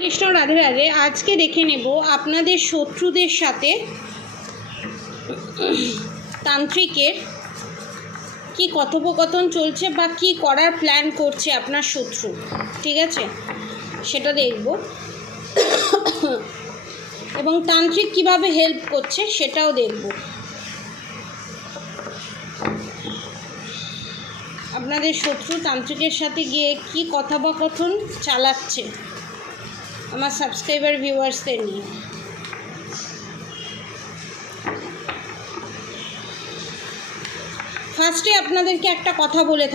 কৃষ্ণ রাধে রাধে। আজকে দেখে নেব আপনাদের শত্রুদের সাথে তান্ত্রিকের কি কথোপকথন চলছে বা কি করার প্ল্যান করছে আপনার শত্রু। ঠিক আছে, সেটা দেখব এবং তান্ত্রিক কিভাবে হেল্প করছে সেটাও দেখব। আপনাদের শত্রু তান্ত্রিকের সাথে গিয়ে কি কথোপকথন চালাচ্ছে আমার সাবস্ক্রাইবার ভিউয়ার্সদের নিয়ে। ফার্স্টে আপনাদেরকে একটা কথা বলে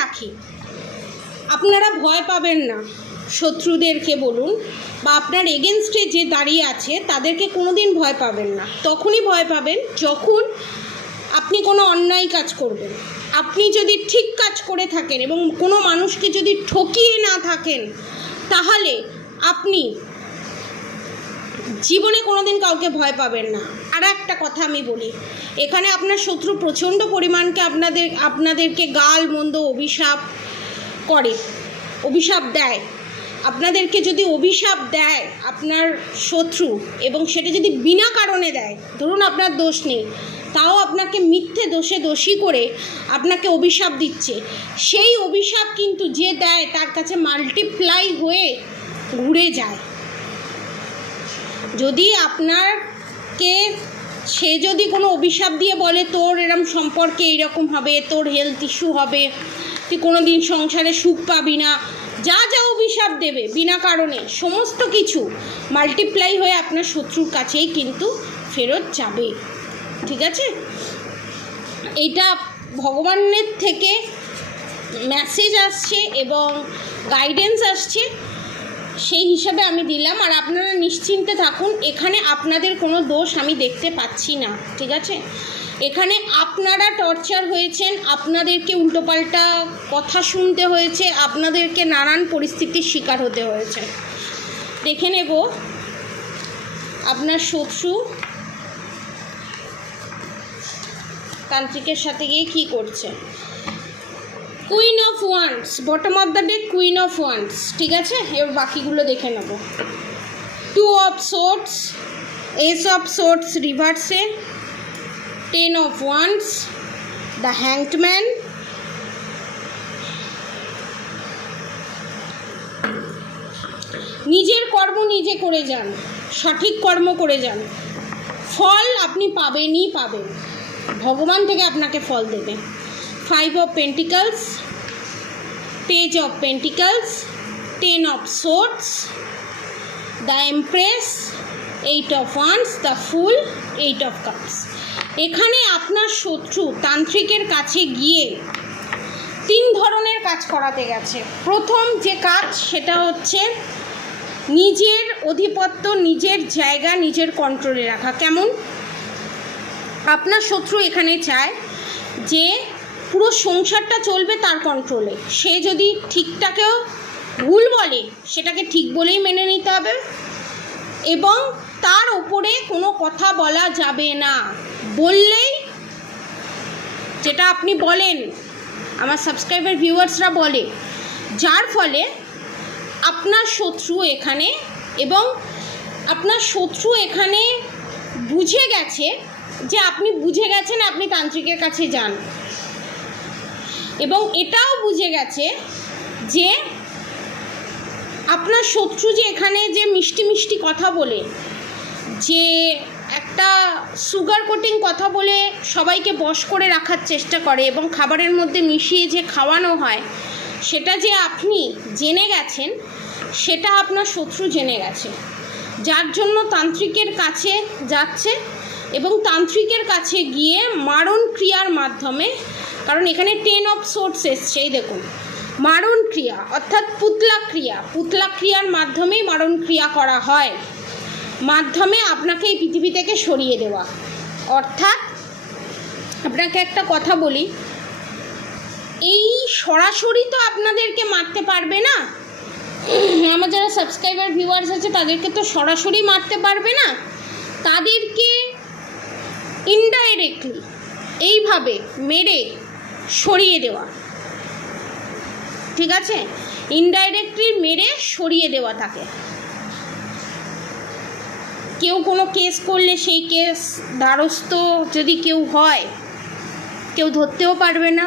রাখি, আপনারা ভয় পাবেন না। শত্রুদেরকে বলুন বা আপনার এগেনস্টে যে দাঁড়িয়ে আছে তাদেরকে কোনোদিন ভয় পাবেন না। তখনই ভয় পাবেন যখন আপনি কোনো অন্যায় কাজ করবেন। আপনি যদি ঠিক কাজ করে থাকেন এবং কোনো মানুষকে যদি ঠকিয়ে না থাকেন, তাহলে আপনি জীবনে কোনোদিন কাউকে ভয় পাবেন না। আর একটা কথা আমি বলি, এখানে আপনার শত্রু প্রচণ্ড পরিমাণকে আপনাদেরকে গাল মন্দ অভিশাপ দেয়। আপনাদেরকে যদি অভিশাপ দেয় আপনার শত্রু, এবং সেটা যদি বিনা কারণে দেয়, ধরুন আপনার দোষ নেই, তাও আপনাকে মিথ্যে দোষী করে আপনাকে অভিশাপ দিচ্ছে, সেই অভিশাপ কিন্তু যে দেয় তার কাছে মাল্টিপ্লাই হয়ে ঘুরে যায়। যদি সে যদি কোনো অভিশাপ দিয়ে বলে তোর এরম সম্পর্কে এইরকম হবে, তোর হেলথ ইস্যু হবে, তুই কোনো দিন সংসারে সুখ পাবি না, যা অভিশাপ দেবে বিনা কারণে, সমস্ত কিছু মাল্টিপ্লাই হয়ে আপনার শত্রুর কাছেই কিন্তু ফেরত যাবে। ঠিক আছে, এটা ভগবানের থেকে মেসেজ আসছে এবং গাইডেন্স আসছে, সেই হিসাবে আমি দিলাম। আর আপনারা নিশ্চিন্তে থাকুন, এখানে আপনাদের কোনো দোষ আমি দেখতে পাচ্ছি না। ঠিক আছে, এখানে আপনারা টর্চার হয়েছেন, আপনাদেরকে উল্টোপাল্টা কথা শুনতে হয়েছে, আপনাদেরকে নানান পরিস্থিতির শিকার হতে হয়েছে। দেখে নেব আপনার শত্রু তান্ত্রিকের সাথে গিয়ে কী করছে। Queen of wands, bottom of the deck queen of wands. ঠিক আছে, এবার বাকিগুলো দেখে নেব। Two of swords, ace of swords রিভার্সে, ten of wands, the hanged man, নিজের কর্ম নিজে করে যান, সঠিক কর্ম করে যান, ফল আপনি পাবেনই পাবেন, ভগবান থেকে আপনাকে ফল দেবে। Five of pentacles, page of pentacles, ten of swords, the empress, eight of wands, the full, eight of cups. এখানে আপনার শত্রু তান্ত্রিকের কাছে গিয়ে তিন ধরনের কাজ করাতে গেছে। প্রথম যে কাজ সেটা হচ্ছে নিজের আধিপত্য, নিজের জায়গা নিজের কন্ট্রোলে রাখা। কেমন? আপনার শত্রু এখানে চায় যে পুরো সংসারটা চলবে তার কন্ট্রোলে। সে যদি ঠিকটাকেও ভুল বলে সেটাকে ঠিক বলেই মেনে নিতে হবে, এবং তার ওপরে কোনো কথা বলা যাবে না। বললেই, যেটা আপনি বলেন, আমার সাবস্ক্রাইবার ভিউয়ার্সরা বলে, যার ফলে আপনার শত্রু এখানে বুঝে গেছে যে আপনি তান্ত্রিকের কাছে যান, এবং এটাও বুঝে গেছে যে আপনার শত্রু যে এখানে যে মিষ্টি মিষ্টি কথা বলে, যে একটা সুগার কোটিং কথা বলে সবাইকে বশ করে রাখার চেষ্টা করে এবং খাবারের মধ্যে মিশিয়ে যে খাওয়ানো হয়, সেটা যে আপনি জেনে গেছেন, সেটা আপনার শত্রু জেনে গেছে, যার জন্য তান্ত্রিকের কাছে যাচ্ছে। এবং তান্ত্রিকের কাছে গিয়ে মারণ ক্রিয়ার মাধ্যমে, কারণ এখানে টেন অফ সোর্ডস এসছে, এই দেখুন, মারণ ক্রিয়া অর্থাৎ পুতলা ক্রিয়ার মাধ্যমেই মারণ ক্রিয়া করা হয়, মাধ্যমে আপনাকে এই পৃথিবী থেকে সরিয়ে দেওয়া। অর্থাৎ আপনাকে একটা কথা বলি, এই সরাসরি তো আপনাদেরকে মারতে পারবে না, আমার যারা সাবস্ক্রাইবার ভিউয়ার্স আছে তাদেরকে তো সরাসরি মারতে পারবে না, তাদেরকে ইনডাইরেক্টলি এইভাবে মেরে সরিয়ে দেওয়া। ঠিক আছে, ইনডাইরেক্টলি মেরে সরিয়ে দেওয়া থাকে। কেউ কোনো কেস করলে সেই কেস দ্বারস্থ যদি কেউ হয়, কেউ ধরতেও পারবে না।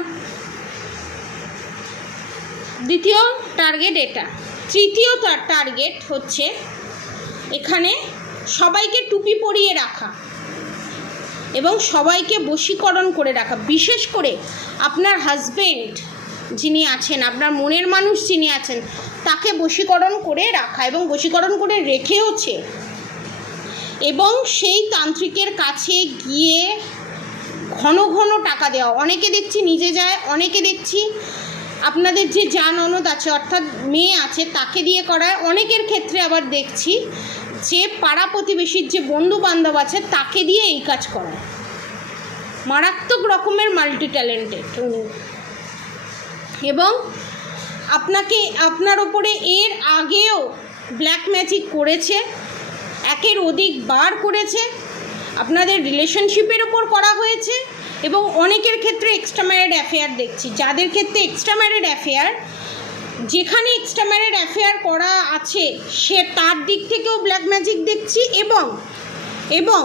দ্বিতীয় টার্গেট এটা। তৃতীয় টার্গেট হচ্ছে এখানে সবাইকে টুপি পরিয়ে রাখা এবং সবাইকে বশীকরণ করে রাখা। বিশেষ করে আপনার হাজবেন্ড যিনি আছেন, আপনার মনের মানুষ যিনি আছেন, তাকে বশীকরণ করে রাখা এবং বশীকরণ করে রেখেওছে। এবং সেই তান্ত্রিকের কাছে গিয়ে ঘন ঘন টাকা দেওয়া। অনেকে দেখছি নিজে যায়, অনেকে দেখছি আপনাদের যে যা ননদ আছে অর্থাৎ মেয়ে আছে তাকে দিয়ে করায়। অনেকের ক্ষেত্রে আবার দেখছি যে পাড়া প্রতিবেশীর যে বন্ধু বান্ধব আছে তাকে দিয়ে এই কাজ করায়। মারাত্মক রকমের মাল্টি ট্যালেন্টেড উনি। এবং আপনার ওপরে এর আগেও ব্ল্যাক ম্যাজিক করেছে, একের অধিক বার করেছে, আপনাদের রিলেশনশিপের ওপর করা হয়েছে। এবং অনেকের ক্ষেত্রে এক্সট্রা ম্যারিড অ্যাফেয়ার দেখছি, যাদের ক্ষেত্রে এক্সট্রা ম্যারিড অ্যাফেয়ার, যেখানে এক্সট্রা ম্যারিড অ্যাফেয়ার করা আছে সে তার দিক থেকেও ব্ল্যাক ম্যাজিক দেখছি। এবং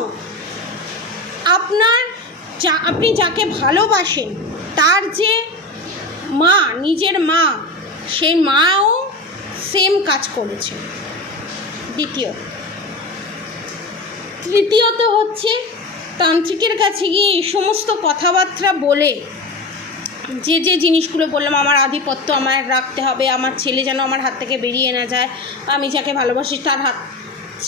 আপনি যাকে ভালোবাসেন তার যে মা, নিজের মা, সেই মাও সেম কাজ করেছে। তৃতীয়ত হচ্ছে তান্ত্রিকের কাছে গিয়ে এই সমস্ত কথাবার্তা বলে যে জিনিসগুলো বললাম, আমার আধিপত্য আমার রাখতে হবে, আমার ছেলে যেন আমার হাত থেকে বেরিয়ে না যায়, আমি যাকে ভালোবাসি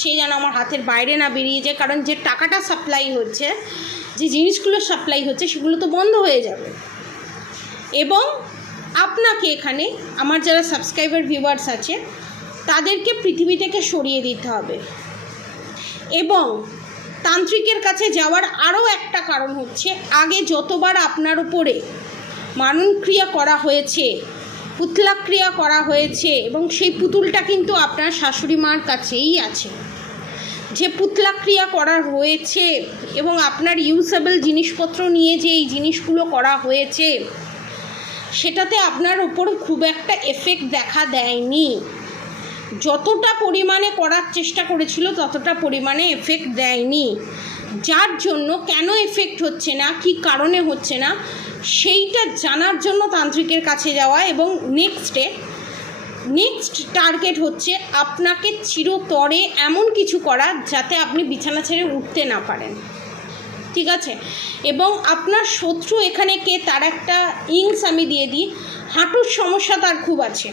সে যেন আমার হাতের বাইরে না বেরিয়ে যায়। কারণ যে টাকাটা সাপ্লাই হচ্ছে, যে জিনিসগুলো সাপ্লাই হচ্ছে সেগুলো তো বন্ধ হয়ে যাবে। এবং আপনাকে এখানে আমার যারা সাবস্ক্রাইবার ভিউয়ার্স আছে তাদেরকে পৃথিবী থেকে সরিয়ে দিতে হবে। এবং তান্ত্রিকের কাছে যাওয়ার আরও একটা কারণ হচ্ছে, আগে যতবার আপনার উপরে মানন ক্রিয়া করা হয়েছে, পুতলা ক্রিয়া করা হয়েছে, এবং সেই পুতুলটা কিন্তু আপনার শাশুড়ি মার কাছেই আছে, যে পুতলা ক্রিয়া করা হয়েছে এবং আপনার ইউজেবল জিনিসপত্র নিয়ে যে এই জিনিসগুলো করা হয়েছে সেটাতে আপনার উপর খুব একটা এফেক্ট দেখা দেয়নি। যতটা পরিমাণে করার চেষ্টা করেছিল ততটা পরিমাণে এফেক্ট দেয়নি। যার জন্য কেন এফেক্ট হচ্ছে না, কি কারণে হচ্ছে না, সেইটা জানার জন্য তান্ত্রিকের কাছে যাওয়া। এবং নেক্সট টার্গেট হচ্ছে আপনাকে চিরতরে এমন কিছু করা যাতে আপনি বিছানা ছেড়ে উঠতে না পারেন। ঠিক আছে? এবং আপনার শত্রু এখানে কে তার একটা ইংস আমি দিয়ে দিই। হাঁটুর সমস্যা তার খুব আছে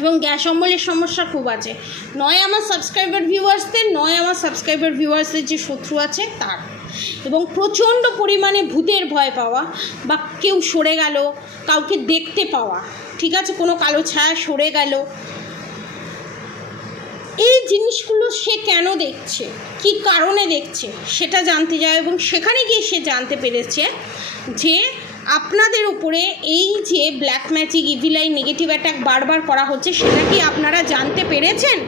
এবং গ্যাস অম্বলের সমস্যা খুব আছে। নয় আমার সাবস্ক্রাইবার ভিউয়ার্সদের যে শত্রু আছে তার। এবং প্রচণ্ড পরিমাণে ভূতের ভয় পাওয়া, বা কেউ সরে গেল, কাউকে দেখতে পাওয়া, ঠিক আছে, কোনো কালো ছায়া সরে গেল, এই জিনিসগুলো সে কেন দেখছে, কি কারণে দেখছে সেটা জানতে যায়। এবং সেখানে গিয়ে সে জানতে পেরেছে যে আপনাদের উপরে এই যে black magic, evil I, negative attack বারবার করা হচ্ছে সেটা কি আপনারা জানতে পেরেছেন?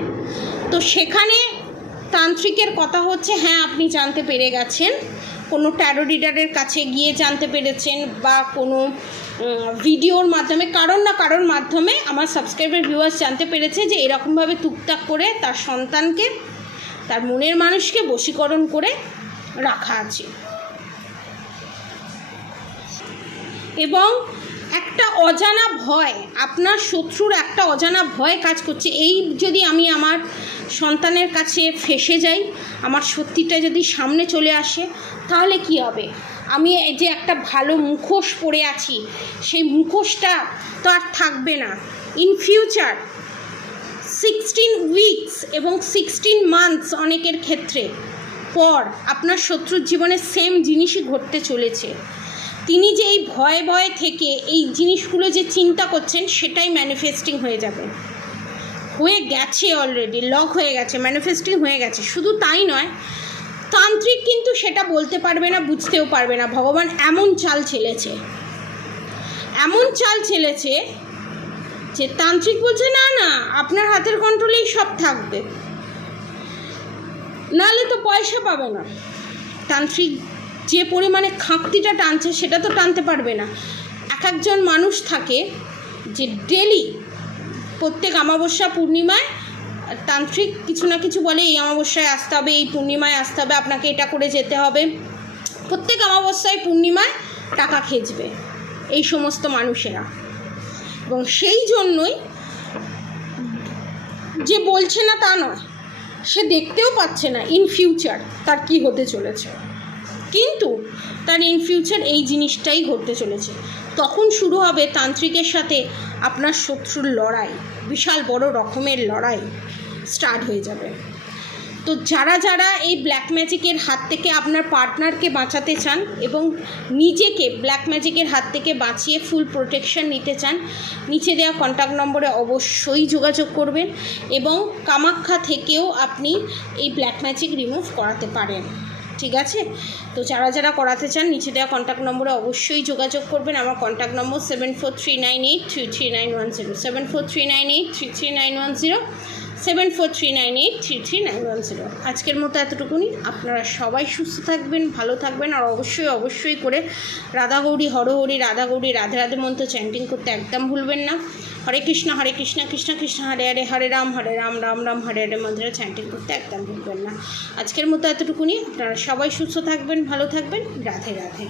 তো সেখানে তান্ত্রিকের কথা হচ্ছে, হ্যাঁ আপনি জানতে পেরে গেছেন, কোনো ট্যারো রিডারের কাছে গিয়ে জানতে পেরেছেন, বা কোনো ভিডিওর মাধ্যমে, কারোর মাধ্যমে আমার সাবস্ক্রাইবার ভিউয়ার্স জানতে পেরেছে যে এরকমভাবে টুকটাক করে তার সন্তানকে, তার মনের মানুষকে বশীকরণ করে রাখা আছে। এবং একটা অজানা ভয়, আপনার শত্রুর একটা অজানা ভয় কাজ করছে। এই যদি আমি আমার সন্তানের কাছে ফেঁসে যাই, আমার সত্যিটা যদি সামনে চলে আসে, তাহলে কি হবে? আমি এই যে একটা ভালো মুখোশ পরে আছি, সেই মুখোশটা তো আর থাকবে না। ইন ফিউচার 16 উইকস এবং 16 মান্থস অনেকের ক্ষেত্রে পর আপনার শত্রুর জীবনে সেম জিনিসই ঘটতে চলেছে। তিনি যে এই ভয়ে থেকে এই জিনিসগুলো যে চিন্তা করছেন সেটাই ম্যানিফেস্টিং হয়ে যাবে, হয়ে গেছে, অলরেডি লক হয়ে গেছে, ম্যানিফেস্টিং হয়ে গেছে। শুধু তাই নয়, তান্ত্রিক কিন্তু সেটা বলতে পারবে না, বুঝতেও পারবে না। ভগবান এমন চাল ছেলেছে যে তান্ত্রিক বলছে না আপনার হাতের কন্ট্রোলেই সব থাকবে, নাহলে তো পয়সা পাবে না। তান্ত্রিক যে পরিমাণে খাঁকতিটা টানছে সেটা তো টানতে পারবে না। একজন মানুষ থাকে যে ডেলি প্রত্যেক অমাবস্যা পূর্ণিমায় তান্ত্রিক কিছু না কিছু বলে, এই অমাবস্যায় আসতে হবে, এই পূর্ণিমায় আসতে হবে, আপনাকে এটা করে যেতে হবে। প্রত্যেক অমাবস্যায় পূর্ণিমায় টাকা খেঁচবে এই সমস্ত মানুষেরা। এবং সেই জন্যই যে বলছে না তা নয়, সে দেখতেও পাচ্ছে না ইন ফিউচার তার কি হতে চলেছে, কিন্তু তার ইন ফিউচার এই জিনিসটাই ঘটতে চলেছে। তখন শুরু হবে তান্ত্রিকের সাথে আপনার শত্রুর লড়াই, বিশাল বড় রকমের লড়াই স্টার্ট হয়ে যাবে। তো যারা যারা এই ব্ল্যাক ম্যাজিকের হাত থেকে আপনার পার্টনারকে বাঁচাতে চান এবং নিজেকে ব্ল্যাক ম্যাজিকের হাত থেকে বাঁচিয়ে ফুল প্রোটেকশন নিতে চান, নিচে দেওয়া কন্ট্যাক্ট নম্বরে অবশ্যই যোগাযোগ করবেন। এবং কামাখ্যা থেকেও আপনি এই ব্ল্যাক ম্যাজিক রিমুভ করাতে পারেন, ঠিক আছে? তো যারা যারা করাতে চান নিচে দেওয়া কন্ট্যাক্ট নম্বরে অবশ্যই যোগাযোগ করবেন। আমার কন্ট্যাক্ট নম্বর 7439833910, 7439833910, 7439833910। আজকের মতো এতটুকুনি। আপনারা সবাই সুস্থ থাকবেন, ভালো থাকবেন, আর অবশ্যই করে রাধা গৌরী হরহরি, রাধা গৌরী রাধে রাধে মন্ত্র চ্যান্টিং করতে একদম ভুলবেন না। হরে কৃষ্ণ কৃষ্ণ কৃষ্ণ হরে হরে, হরে রাম রাম রাম হরে হরে মন্ত্র চ্যান্টিং করতে একদম ভুলবেন না। আজকের মতো এতটুকুনি। আপনারা সবাই সুস্থ থাকবেন, ভালো থাকবেন, রাধে রাধে।